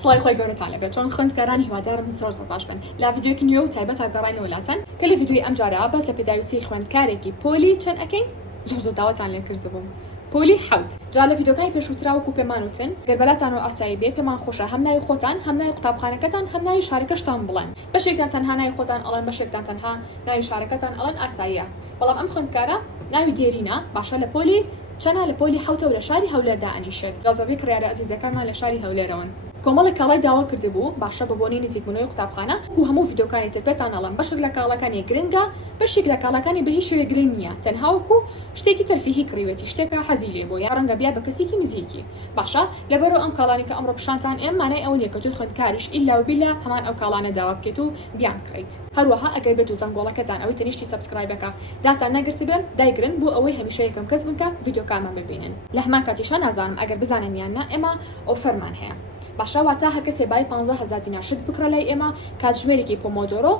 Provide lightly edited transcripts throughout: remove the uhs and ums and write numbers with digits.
سڵای خۆی گەورەتان لەبێت چۆن خوێندکارانی هیوادارم زۆر باش بن لا ڤیدیۆکی نوێ و تایبەت ئاگەڕانی وڵاتان کە لە ڤیدیۆی ئەم جارە بەس لە پێداویستی خوێندکارێکی پۆلی چەند ئەەکەین زۆر داواتان لێ کردبووم. پۆلی حوت جا لە ڤیدیۆکانی پێشووتراوەکو پێمانوتن گەربەلاتان و ئاسایی بێ پێمان خۆشە هەم ناوی خۆتان هەم ناوی قوتابخانەکەتان هەم ناوی شارەکەشتان بڵێن بەشێکتان تەنها ناوی خۆتان ئەڵێن بەشێکتان تەنها ناوی شارەکەتان ئەڵێن ئاساییە بەڵام ئەم خوێندکارە ناوی دێرینە باشە لە پۆلی چەنە لە پۆلی حوتە و لە شاری هەولێردا ئەنیشێت جازەبی کڕیارە ئەزیزەکانمان لە شاری هەولێرەوەن کۆمەڵی کاڵای داوا کردبوو باشە بەبوونی نزیکبوونەوەی قوتابخانە و هەموو ڤیدیۆکانی تر پێتان ئەڵێن بەشێک لە کاڵەکانی گرنگە بەشێک لە کاڵەکانی بە هیچ شێوێ گرنگ نییە تەنها وەکو شتێکی تەرفیهی کڕیوێتی شتێکە حەزی لێ بۆ یا ڕەنگە بیا بە کەسێکی نزیکی باشە لەبەرەوە ئەم کاڵانی کە ئەمڕۆ پیشانتان ئێمانەی ئەو نیە کە توی خوێندکاریش ئیلا و بیلا هەمان ئەو کاڵانە داوا بکەیت و بیان کڕیت هەروەها ئەگەر بێت و زەنگۆڵەکەتان ئەوەی تەنیشتی سەبسکرایبەکە داتان نەگرت بێن دایگرن بۆ ئەوەی هەمیشە یەکەم کەس بنکە ڤیدیۆکانمان ببینن لە هەمان کاتیشە نازانم ئەگەر بزانن یاننا ئێمە ئۆفەرمان هەیە باشە واتە هەر کەسێ بای 15,000 دینار شت بکڕە لای ئێمە کاتژمێرێکی پۆمۆدۆرۆ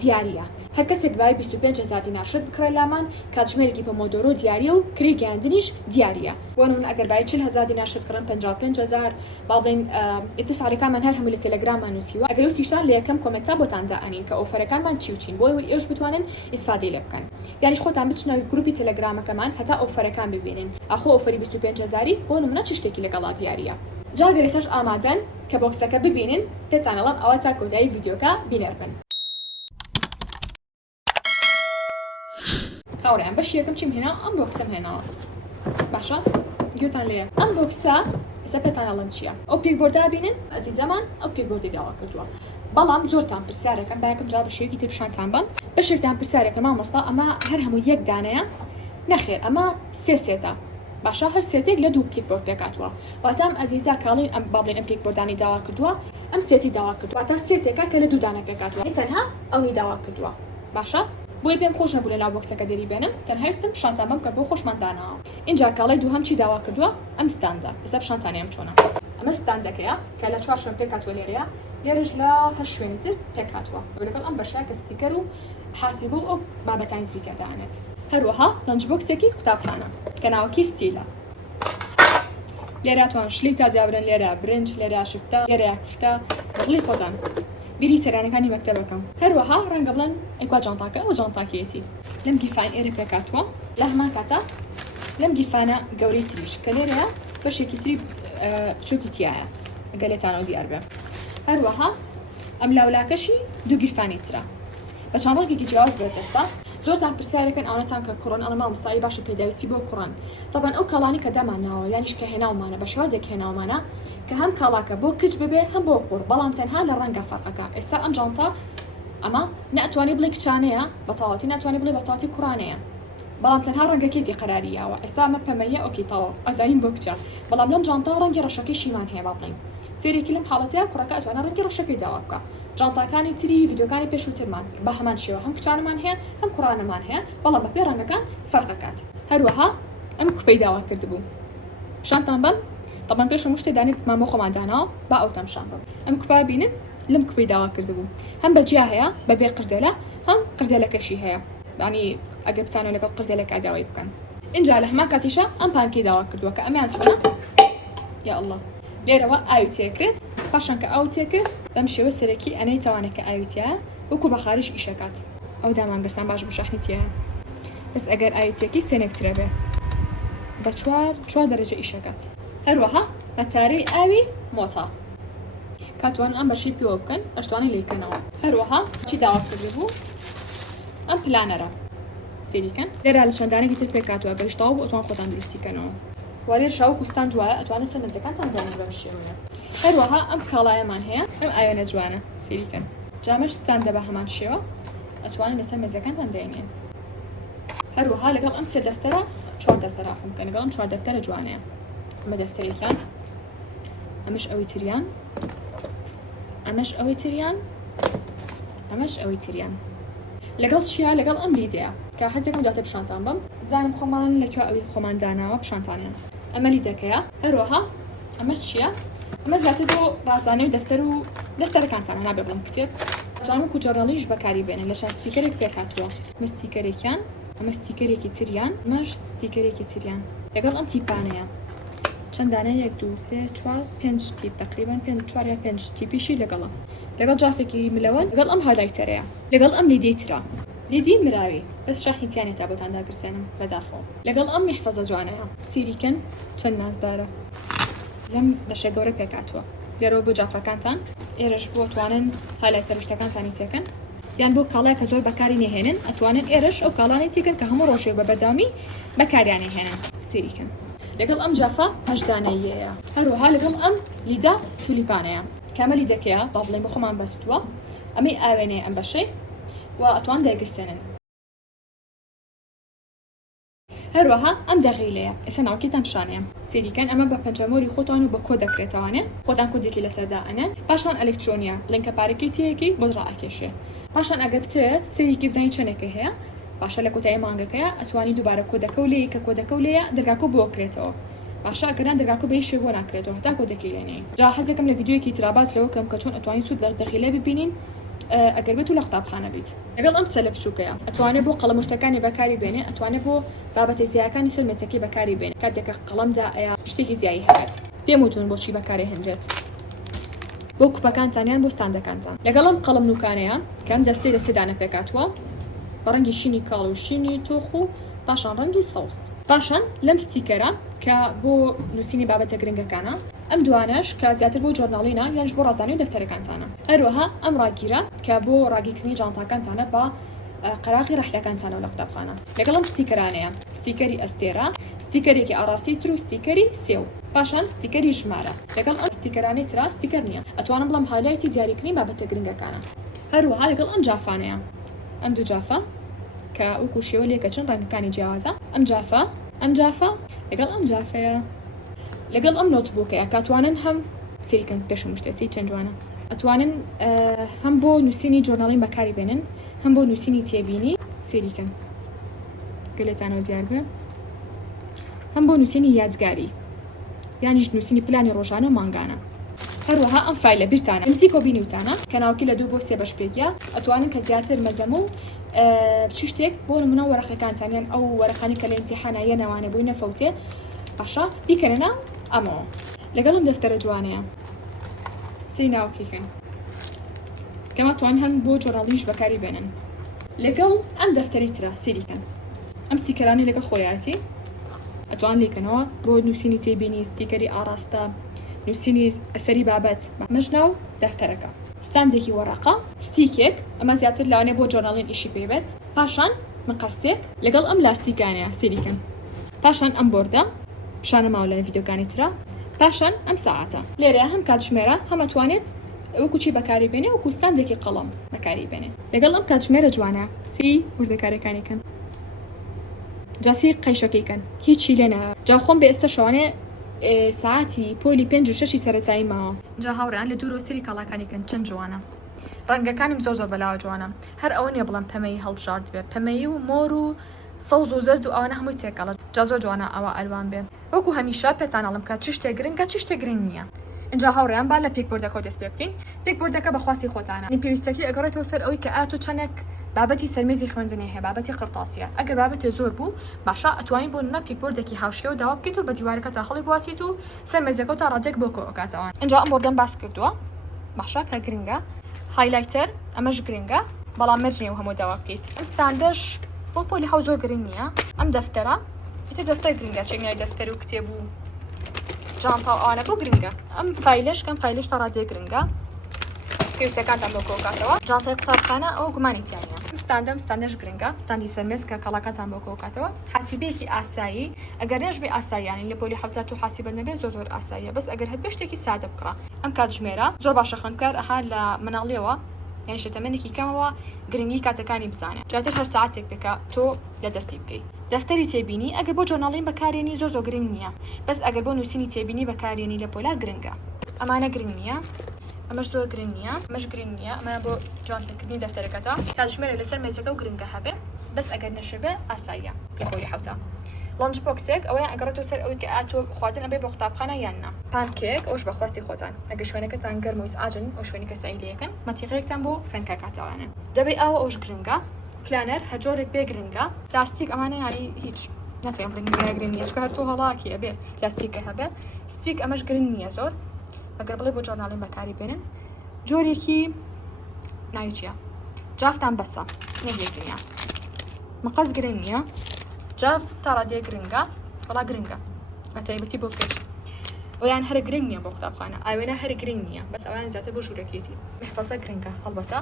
دیارە هەر کەسێک بای 25,000 دینار شت بکڕە لامان کاتژمێرێکی پۆمۆدۆرۆ دیارە و کری گەیاندنیش دیارە بۆ نمونە ئەگەر بای 40,000 دینار شت کڕن 55,000 با بڵێن ئیتیساریکانمان هەر هەموو لە تەلەگراممان نووسیوە ئەگەر ویستیشتان لە یەکەم کۆمنتا بۆتان دائەنین کە ئۆفەرەکانمان چی و چین بۆ ئەوەی ئێوەش بتوانن ئیسفادەی لێ بکەن یانیش خۆتان بچنە گروپی تەلەگرامەکەمان هەتا ئۆفەرەکان ببینن ئەخۆ ئۆفەری 25,000 بۆ نمونە چ شتێکی لەگەڵا دیارە جاگەریسەش ئامادەن کە بۆکسەکە ببینن پێتانەڵەن ئەوە تا کۆتایی ڤیدیۆکە بینەربن هاوڕێیان بەش یەکەم چیم هێنا ئەم بۆکسەم هێناوە باشە گوێتان لێ ئەم بۆکسە ئێستا پێتانەڵەن چییە ئەو پێکبۆردا بینن ئەزیزەمان ئەو پێکبۆردی داوا کردووە بەڵام زۆرتان پرسیارەکەم با یەکەم جا بە شێوەیەکی تر پیشانتان بم بەشێکتان پرسیارەکە مامۆستا ئەمە هەر هەموو یەک دانەیە نەخێر ئەمە سێ سێتە باشە هەر سێتێک لە دوو پێکبۆرد پێکاتوە واتام ئەزیزا کاڵین ئەم با بڵێن ئەم پێکبۆردانی داوا کردووە ئەم سێتی داوا کردووە تا سێتێکە کە لە دوو دانە پێکاتوە تەنها ئەوی داوا کردووە باشە بۆی پێم خۆش نەبوو لە ناو بۆکسەکە دەری بێنم تەنها ویستم پیشانتان بم کە بۆ خۆشمان داناوە اینجا کاڵای دووهەم چی داوا کردووە ئەم ستاندە ئێستا پیشانتانێم چۆنە ئەمە ستاندەکەیە کە لە 4 شوێن پێکاتوە لێرەیە لێرەش لە 8 شوێنی تر پێکاتوە لەگەڵ ئەم بەشایە کە ستیکەر و حاسیب و ئەو بابەتانی تری تێدانێت هەروەها لەنچ بۆکسێکی قوتابخانە کە ناوەکی ستیلە لێراتوان شلی تازیابرن لێرە برنج لێرە شفتە لێرە کفتە بەڵی خۆتان بیری سەرانەکانی مەکتەبەکەم هەروەها ڕەنگە بڵێن ئەیکوا جانتاکە ئەو جانتاکێتی لەم گیفان ئێرە پێکاتوە لە هەمان کاتە لەم گیفانە گەورەی تریش کە لێرەیە بەشێکی تری بچووکی تایە ئەگەر لێتانەوە دیار بێ هەروەها ئەم لاولاکەشی دوو گیفانی ترە بە چەند ڕێگێکی جیاواز بێت دەستا زۆرتان پرسیارەکەن ئەوەتان کە کوڕن ئەڵە مامۆستایی باشە پێداویستی بۆ کوڕن تەبەن ئەو کاڵانی کە دەماناوە یانیش کە هێناومانە بە شێوازێک هێناومانە کە هەم کاڵاکە بۆ کچ ببێ هەم بۆ کوڕ بەڵام تەنها لە ڕەنگە فەرقەکە ئێستا ئەم جانتا ئەمە نەتوانی بڵێ کچانەیە بەتەواتی ناتوانانی بڵێ بەتەواتی کوڕانەیە بەڵام تەنها ڕەنگەکێتی قەراریاوە ئێستا ئەمە پەمەیە ئۆکیتەوە ئەزاین بۆ کچە بەڵام لەم جانتا ڕەنگی ڕەشەکەی شیمان هەیە با بڵین سێرێکی لەم حاڵەتەیە کوڕەکە ئەتوانە ڕەنگی ڕەشەکەی داوا بکە جانتاکانی تری ڤیدیۆکانی پێشووترمان بە هەمان شێوە هەم کچانمان هەیە هەم کوڕانەمان هەیە بەڵام بەپێ ڕەنگەکان فەرقەکات هەروەها ئەم کوپەی داوا کردبوو پیشانتان بم طبعا پێش هەموو شتێ دانێت مامۆ خۆمان داناوە با ئەوتان پیشان بم ئەم کوپا بینن لەم کوپەی داوا کردبوو هەم بەجیا هەیە بەبێ قردێلە هەم قردێلەکەشی هەیە ینی ئەگەر بسانەوە لەگەڵ قردێلەکە داوای بکەن اینجا لە هەمان کاتیشە ئەم پانکی داوا کردووە کە ئەمیان چۆنە یا الله لێرەوە ئاوی تێکرێت پاشان کە ئاو تێکرد بەم شێوە سەرەکی ئەنەی تەوانێکە ئاویتیە وەکو بە خارج ئیشەکات ئەو دامانگرسان باش بشاحنیتیە بەس ئەگەر ئاویتیەکی فێنێکترە بێ بە 4 دەرەجە ئیشەکات هەروەها بە چارەی ئاوی مۆتا کاتوان ئەم بەشی پێوە بکەن ئەشتوانی لێکەنەوە هەروەها چی داوا کردبوو ئەم پلانەرە سێریکەن لێرا لە چەندانێکی تر پێکاتوە گەشتاوە بۆ ئەتوان خۆتان دروستیکەنەوە وارێ شاو کوستان دوایە ئەتوانە سەرنجەکانتان دانی بەم شێوەیە هەروەها ئەم کاڵایەمان هەیە ئەم ئاوێنە جوانە سێریکەن جامەش ستاندە بە هەمان شێوە ئەتوانن لەسەر مێزەکانتان دێنێن هەروەها لەگەڵ ئەم سێ دەفتەرە 4 دەفتەر ئافم بکەن لەگەڵ ئەم 4 دەفتەرە جوانەیە ئەمە دەفتەرێکیان ئەمەش ئەوەی تریان ئەمەش ئەوەی تریان ئەمەش ئەوەی تریان لەگەڵ چیا لەگەڵ ئەم لیدەیە کە هەزێکم دواتە پیشانتان بم بزانم خۆمان لەکوێ ئەوی خۆمان داناوە پیشانتانیان ئەمە لیدەکەیە هەروەها ئەمەش چییە ئەمە زیاتر بۆ ڕازانەی دەفتەر و دەفتەرەکانتان نابێ بڵم کتێب توانم کوجەڕەڵیش بەکاری بێنن لە شان ستیکەرێک پێکاتوە ئەمە ستیکەرێکیان ئەمە ستیکەرێکی تریان ئەمەش ستیکەرێکی تریان لەگەڵ ئەم تیپانەیە چەند دانە 1 2 3 4 5 تیپ تقریبا 4 یا 5 تیپیشی لەگەڵە لەگەڵ جافێکی ملەوە لەگەڵ ئەم هایلایتەرەیە لەگەڵ ئەم لیدی ترا لیدی مراوی بەس شاخیتیانێت تا بۆتان داگرسێنم بەداخەوە لەگەڵ ئەم میحفەزە جوانەیە سیریکەن چەند نازدارە لەم بەشە گەورە پێکاتوە گەرەوە بۆ جافەکانتان ئێرەش بۆ توانن هایلایتەر شتەکانتانی تێکەن یان بۆ کاڵای کە زۆر بەکاری نێهێنن ئەتوانن ئێرەش ئەو کاڵانی تێکن کە هەموو ڕۆژێک بە بەردامی بەکاریان هێنن سیریکەن لەگەڵ ئەم جافە هەشدانەیەیە هەروەها لەگەڵ ئەم لیدا تولیپانەیە کامە لیدەکەیە با بڵێن بە خۆمان بەستووە ئەمەی ئاوێنەیە ئەم بەشەی و ئەتوان دایگرسێنن هەروەها ئەم دەغیلەیە ئێستا ناوکیتان پیشانەیە سیریکەن ئەمە بە پەنجەمۆری خۆتان و بە کۆ دەکرێتەوانێ خۆتان کۆدێکی لەسەردا ئەنێن پاشان ئەلکترۆنیە لێنکە پارێکی تیەکی بۆ ڕائەکێشێ پاشان ئەگەر بتوێ سەیەکی بزانین چەندێکە هەیە باشە لە کۆتایی مانگەکەیە ئەتوانی دووبارە کۆدەکە و لێی کە کۆدەکە و لێیە دەرگاکە بۆ کرێتەوە باشە ئەگەران دەرگاکە بە هیچ شێ بۆ ناکرێتەوە هەتا کۆدەکەی لێنێ جا حەزەکەم لە ڤیدیۆیەکی تراباز لەوە کەم کە چۆن ئەتوانی سوود لە دەخیلە ببینین ئەگەر بێت و لە قوتابخانە بیت لەگەڵ ئەم سەلە بچووکەیە ئەتوانێت بۆ قەڵەمشتەکانی بەکاری بێنێ ئەتوانێت بۆ بابەتە زیایەکانی سەر مێزەکەی بەکاری بێنێ کاتێکە قەڵەمدا ئەیە شتێکی زیایی هەیە پێم وتون بۆچی بەکارێ هێنرێت بۆ کوپەکانتانیان بۆ ستاندەکانتان لەگەڵ ئەم قەڵەم نوکانەیە کەم دەستەی دەسێدانە پێکاتوە بە ڕەنگی شینی کاڵ و شینی تۆخ و پاشان ڕەنگی سەوس پاشان لەم ستیکەرە کە بۆ نووسینی بابەتە گرنگەکانە ئەم دوانش کە زیاتر بۆ جۆرناڵینە یانش بۆ ڕازانی و دەفتەرەکانتانە هەروەها ئەم ڕاگیرە کە بۆ ڕاگیرکردنی جانتاکانتانە بە قەراغی ڕەحلەکانتانەوە لە قوتابخانە لەگەڵ ئەم ستیکەرانەیە ستیکەری ئەستێرە ستیکەرێکی ئاڕاستی تر و ستیکەری سێو پاشان ستیکەری ژمارە لەگەڵ ئەم ستیکەرانەی ترا ستیکەر نییە ئەتوانم بڵم هایلایتی دیاریکردنی بابەتە گرنگەکانە هەروەها لەگەڵ ئەم جافانەیە ئەم دوو جافە کە وەکو شێوە لێکە چەند ڕەنگەکانی جیاوازە ئەم جافە لەگەڵ ئەم جافەیە لەگەڵ ئەم نۆتبووکەیە کاتوانن هەم سریکەن پێشم شتێسی چەند جوانە ئەتوانن هەم بۆ نووسینی جۆرناڵین بەکاری بێنن هەم بۆ نووسینی تێبینی سریکەن گەلێتانەوە دیار بێ هەم بۆ نووسینی یادگاری یانیش نووسینی پلانی ڕۆژانە و مانگانە هەروەها ئەم فایلە بیرتانە نزیکۆ بینیوتانە کە ناوکی لە 2 بۆ 3 بەش پێکیە ئەتوانن کە زیاتر مەزەم و چ شتێک بۆ نمونە وەرەقەکانتانیان ئەو وەرەخانی کە لە ئیمتیحانە نەوانە بووی نەفەوتێ باشە بیکەنە ئەمەوە لەگەڵم دەفتەرە جوانەیە سی ناوکیکەن کەمە توان هەن بۆ جۆرناڵیش بەکاری بێنن لەگەڵ ئەم دەفتەری ترە سیریکەن ئەم ستیکەرانی لەگەڵ خۆیاتی ئەتوان لێکەنەوە بۆ نووسینی تێبینی ستیکەری ئاڕاستە نووسینی ئەسەری بابەت مەژناو دەفتەرەکە ستاندێکی وەرەقە ستیکێک ئەمە زیاتر لەوانێ بۆ جۆرناڵین ئیشی پێبێت پاشان مقەستێک لەگەڵ ئەم لاستیکانەیە سیریکەن پاشان ئەم بۆردە پیشانە ماوە لە ڤیدیۆکانی ترە پاشان ئەم ساعاتە لێرە هەم کاتژمێرە هەم ئەتوانێت وەکوچی بەکاری بێنێ وەکو ستاندێکی قەڵەم بەکاری بێنێت لەگەڵ ئەم کاتژمێرە جوانە سی وردەکارەکانیکەن جاسی قەیشەکەیکەن هیچی لێنە جا خۆم بە ئێستا شەوانێ ساعتی پۆلی 5 و 6 سەرەتایی ماوە جا هاوڕیان لە دوور و سری کاڵاکانیکەن چەند جوانە ڕەنگەکانیم زۆر بەلاوە جوانە هەر ئەوە نیە بڵم پەمەی هەڵبژارد بێ پەمەی و مۆر و سەوز و زەرد و ئەوانە هەمووی تێکەڵە جا زۆر جوانە ئەوە ئەلوان بێ وەکو هەمیشە پێتانەڵم کە چ شتێک گرنگە چ شتێک گرنگ نییە اینجا هاوڕیان با لە پێکبوردەکە دەست پێ بکەین پێکبوردەکە بەخواستی خۆتانە پێویستەکەی ئەگەڕێتەوە سەر ئەوەی کە ئاتۆ چەندێک بابەتی سەرمێزی خوێندنی هەیە بابەتی قرتاسیە ئەگەر بابەتێ زۆر بوو باشە ئەتوانی بۆ نە پێکبوردێکی هاوشێ و داوا بکەیت و بە دیوارەکە تا هەڵی بواسیت و سەرمێزەکە تا ڕاجێک بۆ کۆکاتەوە اینجا ئەم بۆردەم باس کردووە باشە کە گرنگە هایلایتەر ئەمەش گرنگە بەڵام مەرجێ و هەموو داوا بکەیت ئەم ستاندەش بۆ پۆلی هەو زۆر گرنگ نییە ئەم دەفتەرە ئیتر دەفتەر گرنگە چێنگای دەفتەر و کتێب و جانتا و ئەوانە بۆ گرنگە ئەم فایلش کەم فایلش تا ڕاجێ گرنگە پێویستەکانتان بۆ کۆکاتەوە جانتای قوتابخانە ئەوە گومانیتیانە ستاندەش گرنگە ستاندی سەرمێز کە کەڵاکاتان بۆ کۆکاتەوە حاسیبەیەکی ئاسایی ئەگەر نێژبێ ئاساییانی لە پۆلی حەوتات و حاسیبە نەبێ زۆر ئاساییە بەس ئەگەر هەت شتێکی سادە بکڕە ئەم کاتژمێرە زۆر باشە خوێندکار ئەها لە مناڵیەوە یعنی شتەمەنێکی کەمەوە گرنگی کاتەکانی بزانێت جاتر هەر ساعتێک بکە تۆ لە دەستی بکەیت دەفتەری تێبینی ئەگەر بۆ جۆرناڵین بەکارێنی زۆر گرنگ نییە بەس ئەگەر بۆ نووسینی تێبینی بەکارێنی لە پۆلا گرنگە ئەمانە گرنگ نییە ئەمەش زۆر گرنگ نییە ئەمەش گرنگ نییە ئەمە بۆ جوانکردنی دەفتەرەکەتە کاتژمێرە لەسەر مێزەکە و گرنگە هەبێ بەس ئەگەر نەشەبێ ئاساییە پێخۆری حەوتە لانچ بۆکسێک ئەوەیان ئەگەڕێتەوە سەر ئەوەی کە ئاتۆ خواردن ئەبێ بۆ قوتابخانە یان نا پانکێک ئەوش بەخواستی خۆتان ئەگەر شوێنەکەتان گەرم و ئاجن ئەو شوێنی کە سەعیدەکەن مەتیقەیەکتان بۆ فەنکاکاتەوانن دەبێ ئەوە ئەوش گرنگە پلانەر هەجۆرێک بێ گرنگە لاستیک ئەمانە یانی هیچ ناتوانم بڵێ گرنگ نییە چکە هەرتوو هەڵاکی ئەبێ لاستیکە هەبێ ستیک ئەمەش گرنگ نییە زۆر ئەگەر بڵێ بۆ جۆرناڵین بەکاری بێنن جۆرێکی ناوی چییە جافتان بەسە نەگێتنیە مەقەس گرنگ نییە جاف تا ڕادێ گرنگە وەڵا گرنگە بەتایبەتی بۆ پێش ویان هەر گرنگ نییە بۆ قوتابخانە ئاوێنە هەر گرنگ نییە بەس ئەویان زیاتر بۆ ژوورەکێتی محفەزە گرنگە هەڵبەتە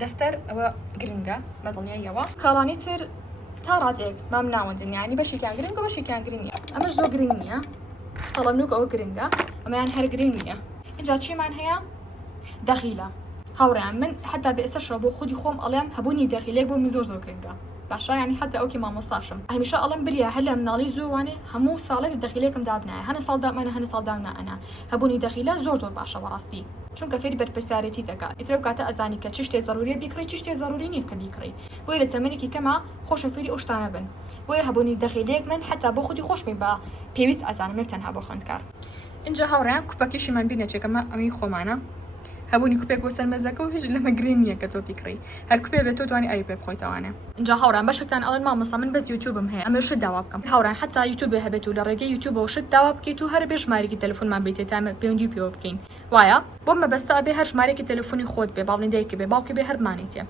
دەفتەر ئەوە گرنگە بە دڵنیاییەوە کاڵانی تر تا ڕادێک مام ناوەندن یانی بەشێکیان گرنگە بەشێکیان گرنگ نییە ئەمەش زۆر گرنگ نییە قەڵەمنووک ئەوە گرنگە ئەمەیان هەر گرنگ نییە اینجا چیمان هەیە دەخیلە هاوڕێیان من حتا بە ئێستاشەوە بۆ خودی خۆم ئەڵێم هەبوونی دەخیلێک بۆ من زۆر گرنگە باشا ینی حتا ئەوکی مامۆستاشم هەمیشە ئەڵم بریە هەر لە مناڵی زووانێ هەموو ساڵێک دەخیلێکم دابنایە هەنە ساڵدامانە هەنە ساڵدانا ئەنا هەبوونی دەخیلە زۆر باشە بەڕاستی چونکە فێری بەرپرسیارەتی دەکات ئیتر ئەو کاتە ئەزانی کە چی شتێ زەروریە بیکڕی چی شتێ زەروری نییە کە بیکڕی بۆیە لە تەمەنێکی کەمە خۆشە فێری ئەو شتانە بن بۆیە هەبوونی دەخیلێک من حتا بۆ خودی خۆشمی بە پێویست ئەزانم نەک تەنها بۆ خوێندکار اینجا هاوڕێیان کوپەکەشی من بینە چێکەمە ئەمی خۆمانە هەبوونی کوپێک بۆ سەرمەزەکە و هیچ لەمە گرنگ نییە کە تۆ بیکڕی هەر کوپێ بێت تۆ توانی ئەوی پێ بخۆیتەوانێ اینجا هاوڕان بەشێکتان ئەڵێن مامۆستا من بەس یوتیوبم هەیە ئەمە شت داوا بکەم هاوڕان حتا یوتیوب هەبێت و لە ڕێگەی یوتیوبەوە شت داوا بکەیت و هەر بێ ژمارەی تەلەفۆنمان بێتێت تا پەیوەندی پێوە بکەین وایە بۆ مەبەستە ئەبێ هەر ژمارەی تەلەفۆنی خۆت بێ باڵندەیەکی بێ باوکی بێ هەرمانێتێ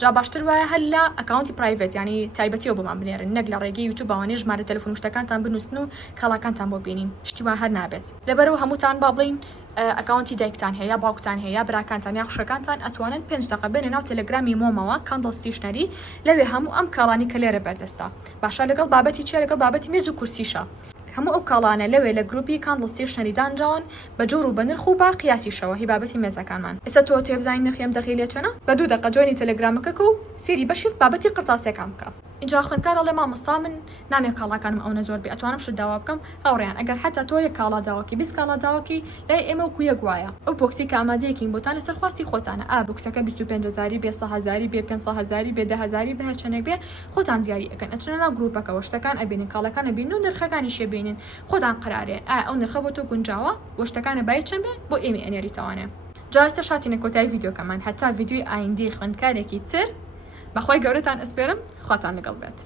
جا باشتر وایە هەر لە ئەکاونتی پرایڤێت ینی تایبەتیەوە بۆمان بنێرن نەک لە ڕێگەی یوتیوب ئەوانەیە ژمارە تەلەفۆن شتەکانتان بنووسن و کاڵاکانتان بۆ بینین شتی وا هەر نابێت لەبەرەوە هەمووتان با بڵین ئەکاونتی دایکتان هەیە باوکتان هەیە براکانتان یا خوشەکانتان ئەتوانن 5 دقیقە بێنە ناو تەلەگرامی مۆمەوە کاندڵ ستیشنەری لەوێ هەموو ئەم کاڵانی کە لێرە بەردەستە باشە لەگەڵ بابەتی چیە لەگەڵ بابەتی مێز و کورسیشە هەموو ئەو کاڵانە لەوێ لە گروپی کاندڵ ستیشنەری دانراون بە جۆر و بە نرخ و با قیاسیشەوە هی بابەتی مێزەکانمان ئێستا تۆ تێبزانین نرخیم دەخیلێت چەنە بە 2 دقیقە جوێنی تەلەگرامەکە و سێری بەشێک بابەتی قرتاسیەکان بکە اینجا خوێندکار ئەڵێ مامۆستا من نامێ کاڵاکانم ئەوە زۆر بێ ئەتوانم شت داوا بکەم هاوڕێیان ئەگەر حتا تۆ یە کاڵا داواکی 20 کاڵا داواکی لای ئێمە و کویە گوایە ئەو بۆکسی کە ئامادەیەکین بۆتان لەسەر خواستی خۆتانە بۆکسەکە 25000 بێ 100000 بێ 500000 بێ 10000 بە هەر چەندێک بێ خۆتان دیاری ئەەکەن ئەچنە ناو گروپەکەەوە شتەکان ئەبینن کاڵەکان ئەبینن و نرخەکانی شێبینن خۆتان قرارێن ئەو نرخە بۆ تۆ گونجاوە بۆ شتەکانە باید چەند بێ بۆ ئێمە ئەنێریتەوانێ جاستە شاتینە کۆتایی ڤیدیۆکەمان هەتا ڤیدیۆی ئایندی خوێندکارێکی تر بەخوای گەورەتان ئەسپێرم خواتان لەگەڵ بێت